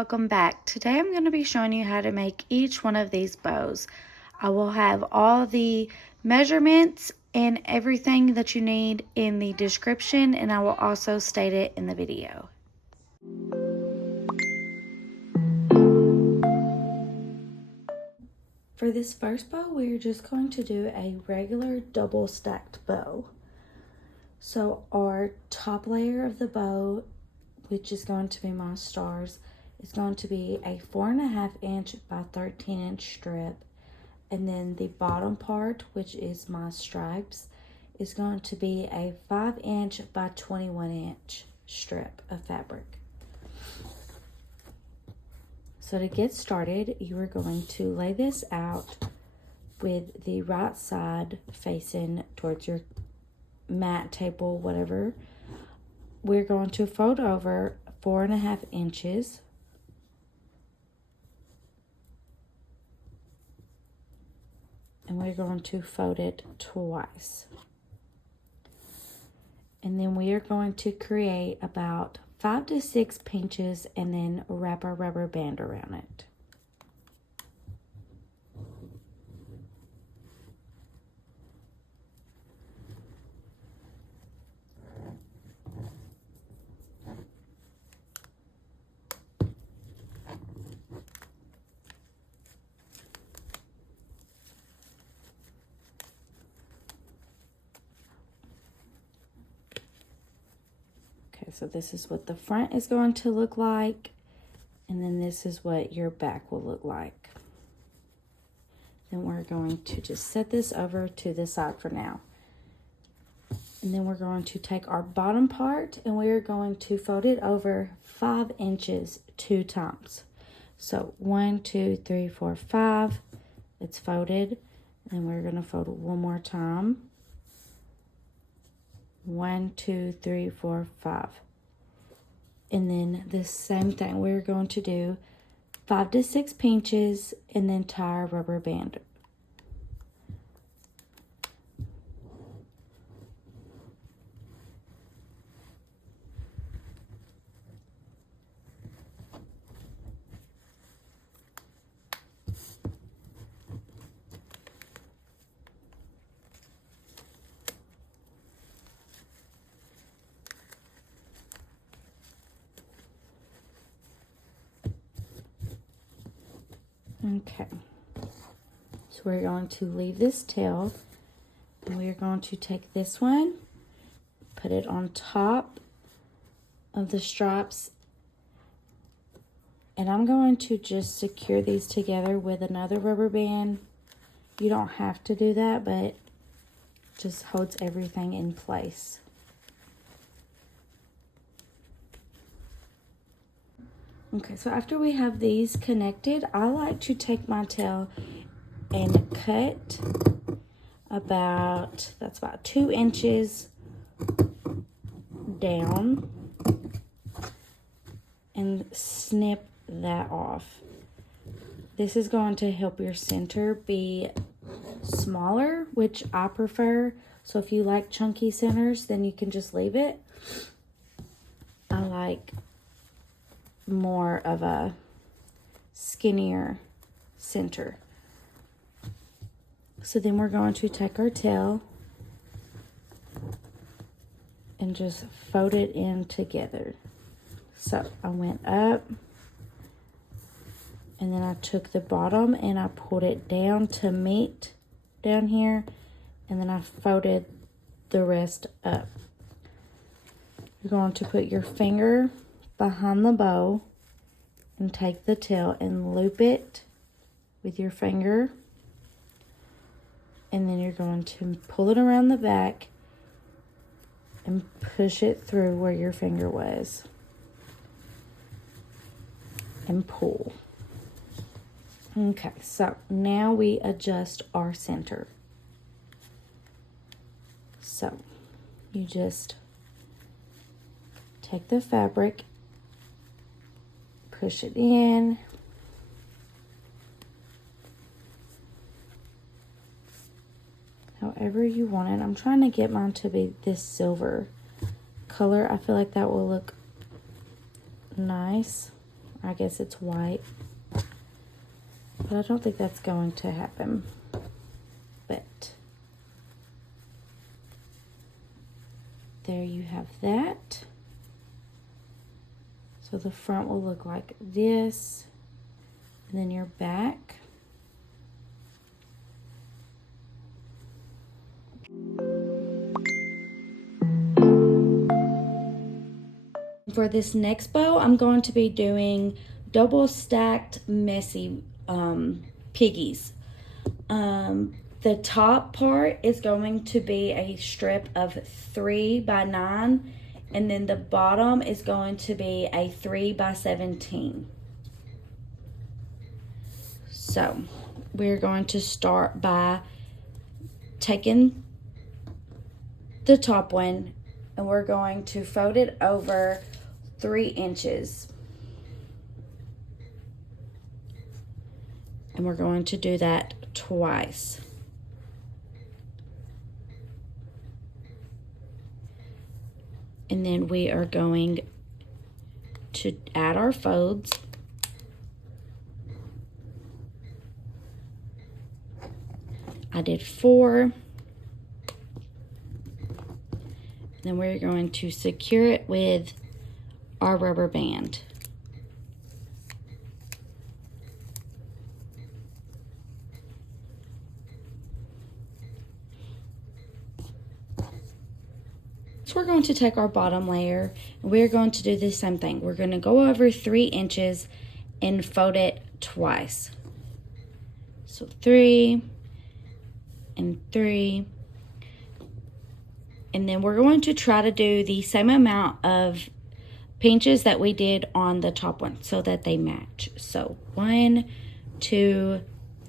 welcome back. Today I'm going to be showing you how to make each one of these bows. I will have all the measurements and everything that you need in the description, and I will also state it in the video. For this first bow, we're just going to do a regular double stacked bow. So our top layer of the bow, which is going to be my stars, is going to be a 4.5 inch by 13 inch strip. And then the bottom part, which is my stripes, is going to be a 5 inch by 21 inch strip of fabric. So to get started, you are going to lay this out with the right side facing towards your mat, table, whatever. We're going to fold over 4.5 inches. And we're going to fold it twice. And then we are going to create about 5 to 6 pinches and then wrap our rubber band around it. So this is what the front is going to look like, and then this is what your back will look like. Then we're going to just set this over to the side for now. And then we're going to take our bottom part and we're going to fold it over 5 inches 2 times. So 1, 2, 3, 4, 5. It's folded. And we're going to fold it one more time. 1, 2, 3, 4, 5. And then the same thing, we're going to do 5 to 6 pinches and then tie our rubber band. Okay, so we're going to leave this tail, and we're going to take this one, put it on top of the stripes, and I'm going to just secure these together with another rubber band. You don't have to do that, but it just holds everything in place. Okay, so after we have these connected, I like to take my tail and cut that's about 2 inches down and snip that off. This is going to help your center be smaller, which I prefer. So if you like chunky centers, then you can just leave it. I like more of a skinnier center. So then we're going to take our tail and just fold it in together. So I went up and then I took the bottom and I pulled it down to meet down here, and then I folded the rest up. You're going to put your finger behind the bow and take the tail and loop it with your finger, and then you're going to pull it around the back and push it through where your finger was and pull. Okay, so now we adjust our center. So you just take the fabric, push it in, however you want it. I'm trying to get mine to be this silver color. I feel like that will look nice I guess it's white. But I don't think that's going to happen. But there you have that. So the front will look like this. And then your back. For this next bow, I'm going to be doing double stacked messy piggies. The top part is going to be a strip of 3 by 9, and then the bottom is going to be a 3 by 17. So we're going to start by taking the top one, and we're going to fold it over 3 inches. And we're going to do that twice. And then we are going to add our folds. I did 4. Then we're going to secure it with our rubber band. So we're going to take our bottom layer and we're going to do the same thing. We're going to go over 3 inches and fold it twice. So 3 and 3. And then we're going to try to do the same amount of pinches that we did on the top one so that they match. So 1, 2,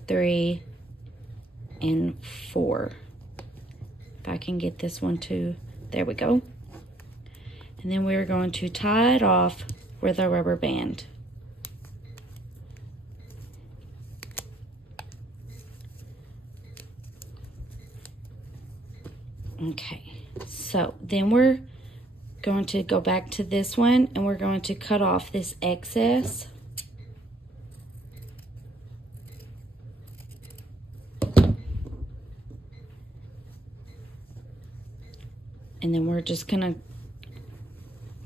3, and 4. If I can get this one too. There we go. And then we're going to tie it off with a rubber band. Okay, so then we're going to go back to this one and we're going to cut off this excess. And then we're just gonna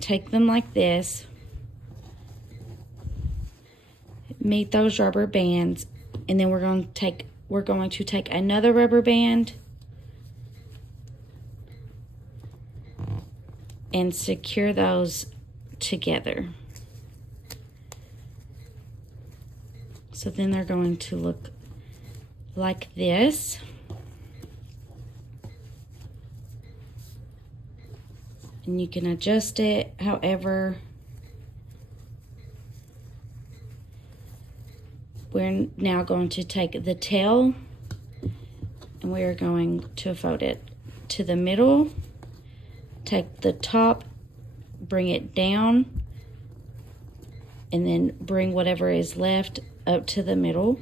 take them like this, meet those rubber bands, and then we're going to take another rubber band and secure those together. So then they're going to look like this. And you can adjust it however. We're now going to take the tail and we are going to fold it to the middle. Take the top, bring it down, and then bring whatever is left up to the middle.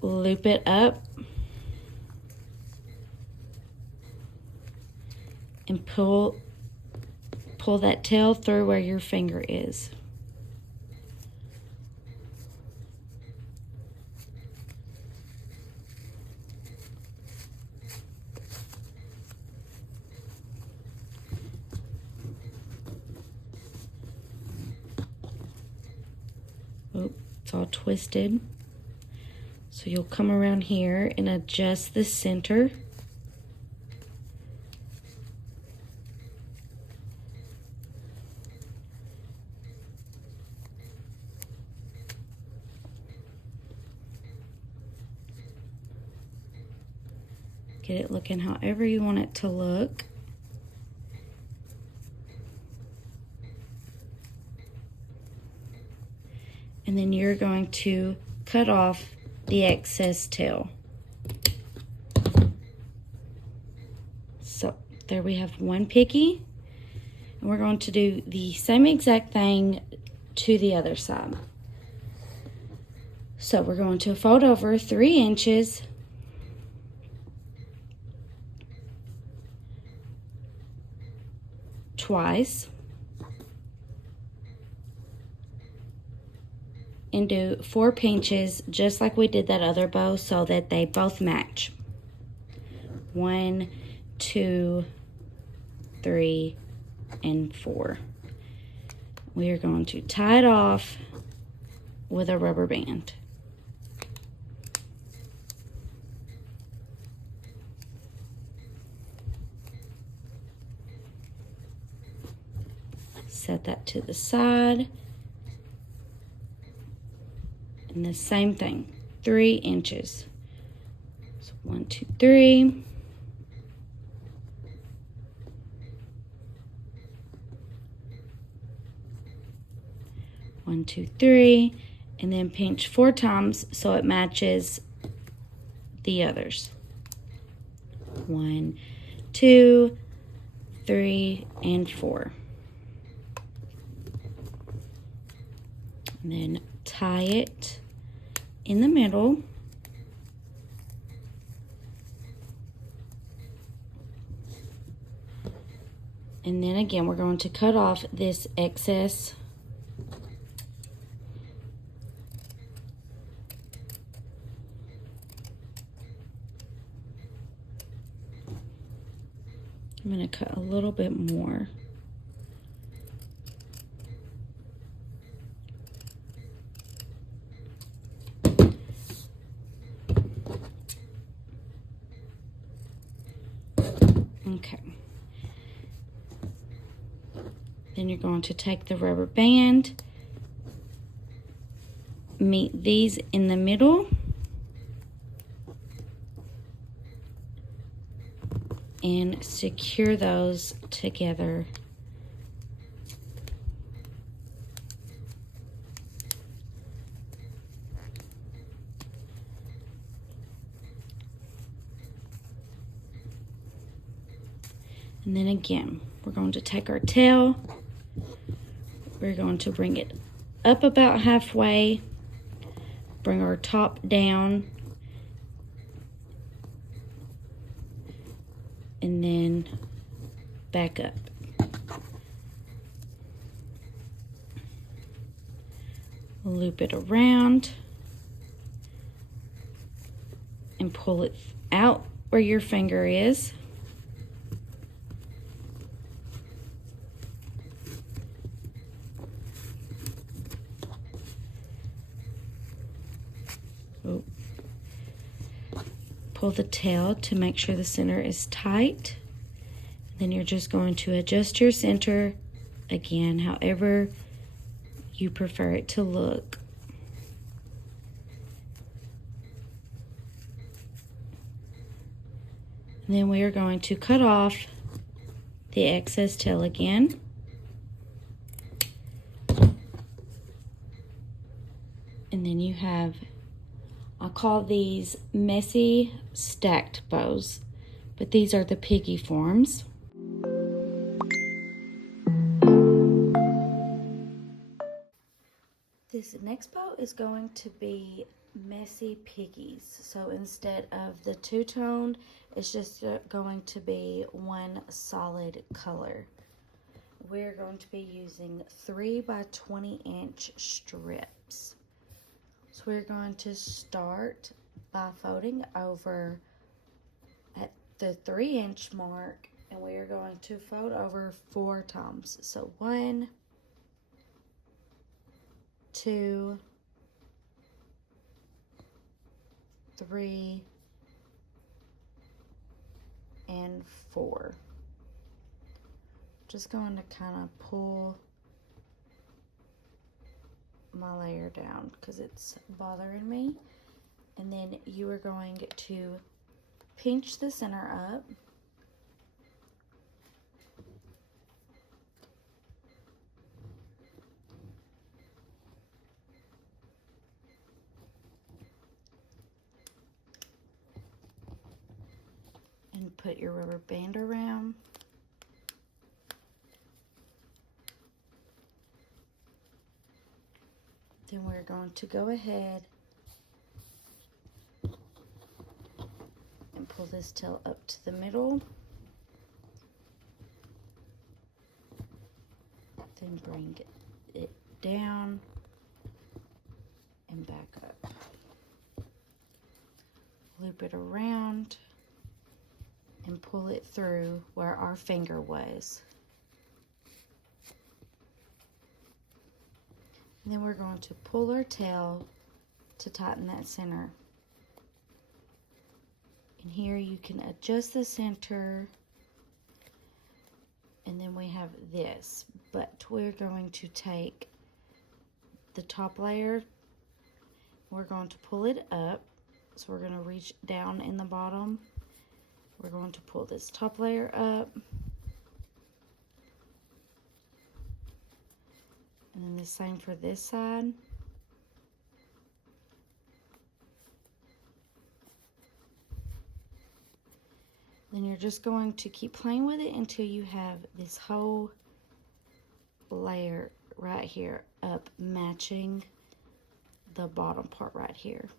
Loop it up. And pull that tail through where your finger is. Oh, it's all twisted. So you'll come around here and adjust the center. Get it looking however you want it to look. And then you're going to cut off the excess tail. So there we have one Piggy. And we're going to do the same exact thing to the other side. So we're going to fold over 3 inches. Twice. and do 4 pinches just like we did that other bow so that they both match. 1, 2, 3, and 4. We are going to tie it off with a rubber band. Set that to the side. And the same thing, 3 inches. So 1, 2, 3. One, 2, 3, and then pinch 4 times so it matches the others. 1, 2, 3, and 4. And then tie it in the middle. And then again, we're going to cut off this excess . I'm going to cut a little bit more. Okay. Then you're going to take the rubber band, meet these in the middle, and secure those together. And then again, we're going to take our tail, we're going to bring it up about halfway, bring our top down, and then back up. Loop it around and pull it out where your finger is. Pull the tail to make sure the center is tight. Then you're just going to adjust your center again, however you prefer it to look. And then we are going to cut off the excess tail again. And then you have, I call these messy stacked bows, but these are the Piggy forms. This next bow is going to be messy piggies. So instead of the two-toned, it's just going to be one solid color. We're going to be using 3 by 20-inch strips. So we're going to start by folding over at the 3-inch mark, and we are going to fold over 4 times. So 1, 2, 3, and 4. Just going to kind of pull my layer down because it's bothering me. And then you are going to pinch the center up. And put your rubber band around. Then we're going to go ahead and pull this tail up to the middle. Then bring it down loop it around, and pull it through where our finger was. And then we're going to pull our tail to tighten that center. And here you can adjust the center. And then we have this, but we're going to take the top layer, we're going to pull it up. So we're going to reach down in the bottom. We're going to pull this top layer up. And then the same for this side. Then you're just going to keep playing with it until you have this whole layer right here up matching the bottom part right here.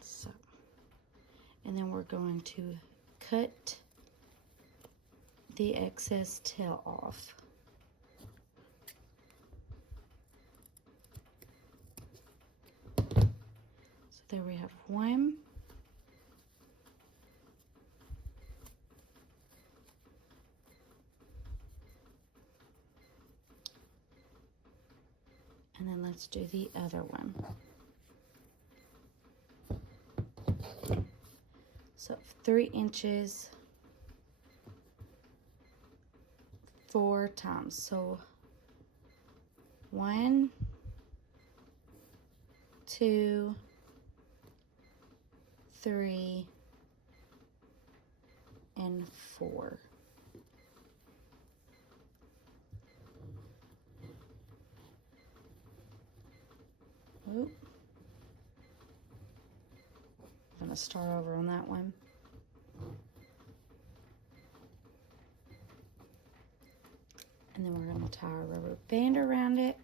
So, and then we're going to cut the excess tail off. So there we have one. And then let's do the other one. So 3 inches 4 times. So 1, 2, 3, and 4. Oop. I'm going to start over on that one. And then we're going to tie a rubber band around it.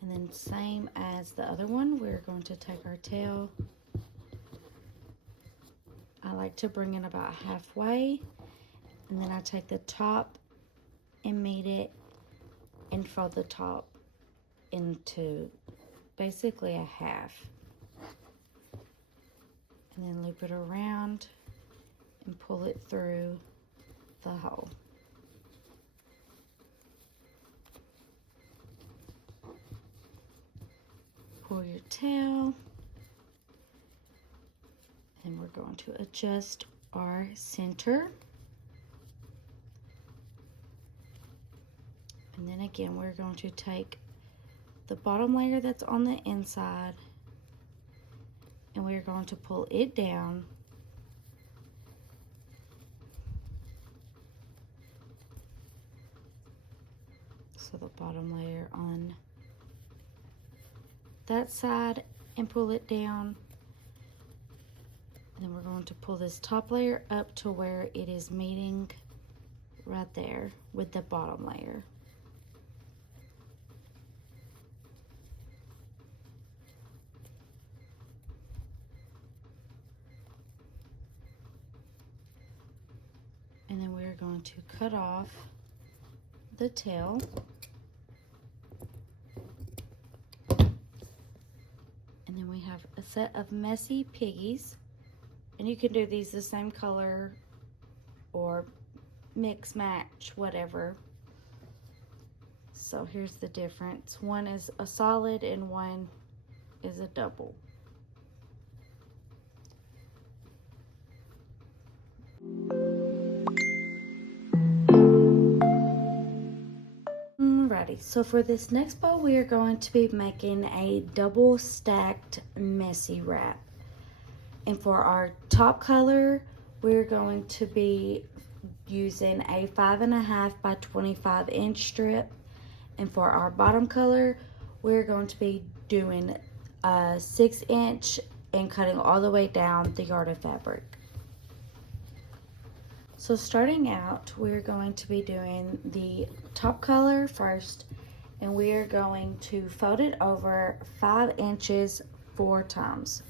And then same as the other one, we're going to take our tail. I like to bring it about halfway. And then I take the top and meet it and fold the top into basically a half. And then loop it around and pull it through the hole. Pull your tail, and we're going to adjust our center. And then again, we're going to take the bottom layer that's on the inside, and we're going to pull it down. So the bottom layer on that side and pull it down. And then we're going to pull this top layer up to where it is meeting right there with the bottom layer. And then we're going to cut off the tail. And then we have a set of messy piggies. And you can do these the same color or mix, match, whatever. So here's the difference. One is a solid and one is a double. Alrighty, so for this next bow, we are going to be making a double stacked messy wrap. And for our top color, we're going to be using a 5.5 by 25 inch strip. And for our bottom color, we're going to be doing a 6 inch and cutting all the way down the yard of fabric. So starting out, we're going to be doing the top color first, And we are going to fold it over 5 inches 4 times.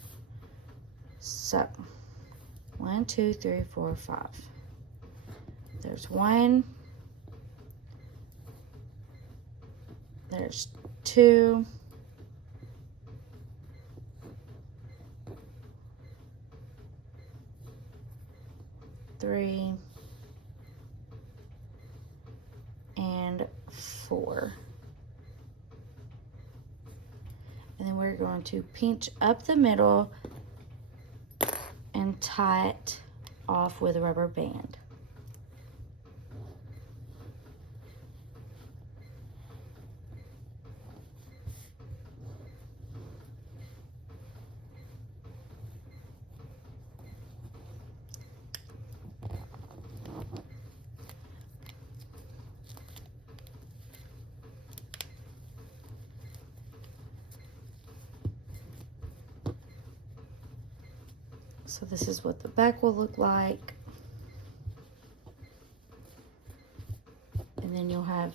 So 1, 2, 3, 4, 5. There's 1. There's 2. Three. And 4. And then we're going to pinch up the middle and tie it off with a rubber band. So this is what the back will look like. And then you'll have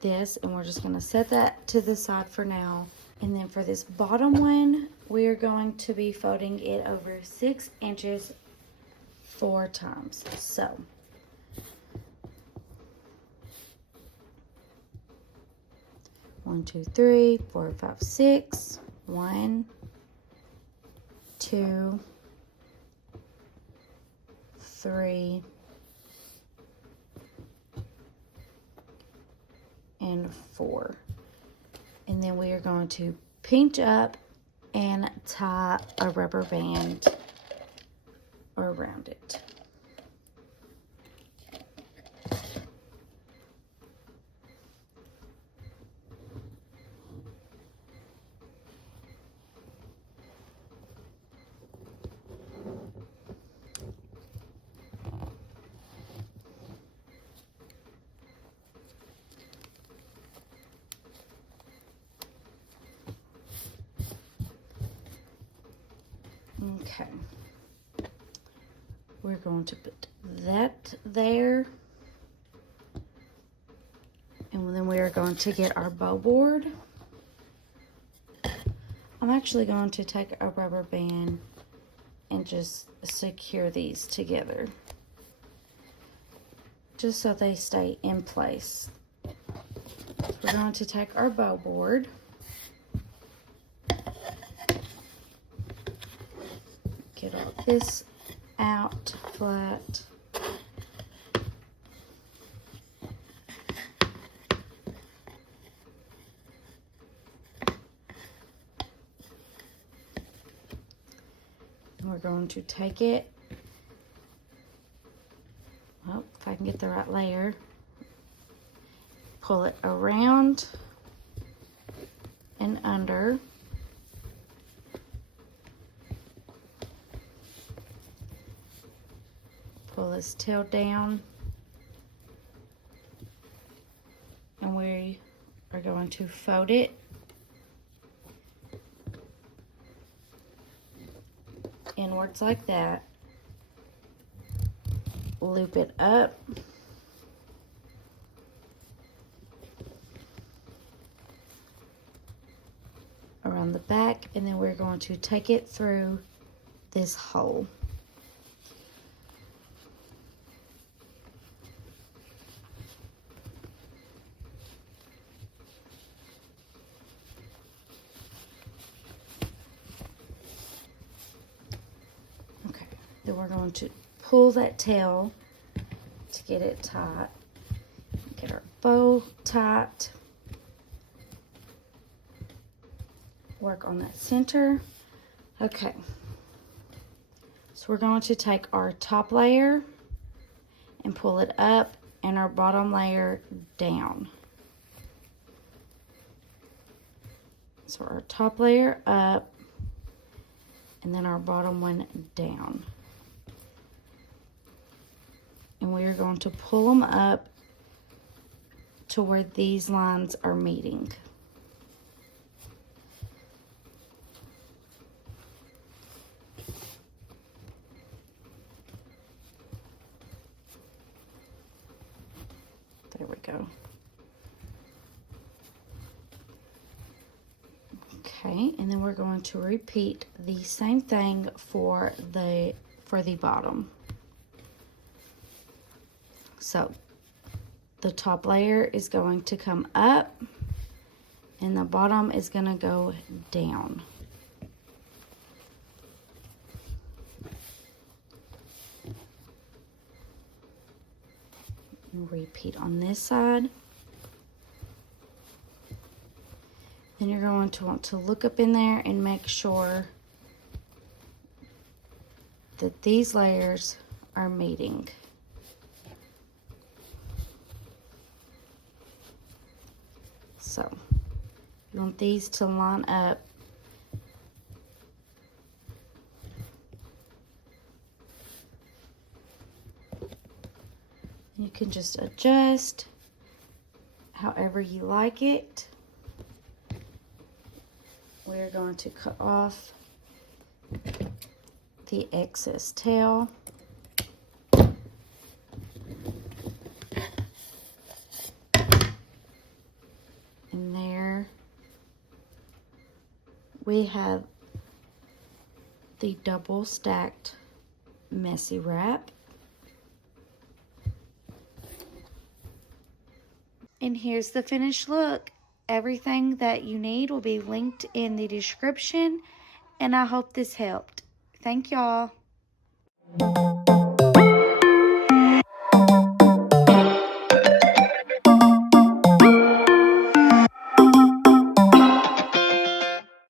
this, and we're just going to set that to the side for now. And then for this bottom one, we are going to be folding it over 6 inches 4 times. So 1, 2, 3, 4, 5, 6. 1, 2, 3, and 4. And then we are going to pinch up and tie a rubber band around it. Okay, we're going to put that there, and then we are going to get our bow board. I'm actually going to take a rubber band and just secure these together, just so they stay in place. We're going to take our bow board, get all this out flat. And we're going to take it, well, if I can get the right layer, pull it around and under. Pull his tail down, and we are going to fold it inwards like that, loop it up, around the back, and then we're going to take it through this hole. Then we're going to pull that tail to get it tight. Get our bow tight. Work on that center. Okay. So we're going to take our top layer and pull it up, and our bottom layer down. So our top layer up, and then our bottom one down. And we are going to pull them up to where these lines are meeting. There we go. Okay, and then we're going to repeat the same thing for the bottom. So the top layer is going to come up and the bottom is going to go down. And repeat on this side. Then you're going to want to look up in there and make sure that these layers are meeting. So you want these to line up. You can just adjust however you like it. We're going to cut off the excess tail. And there we have the double stacked messy wrap. And here's the finished look. Everything that you need will be linked in the description, and I hope this helped. Thank y'all.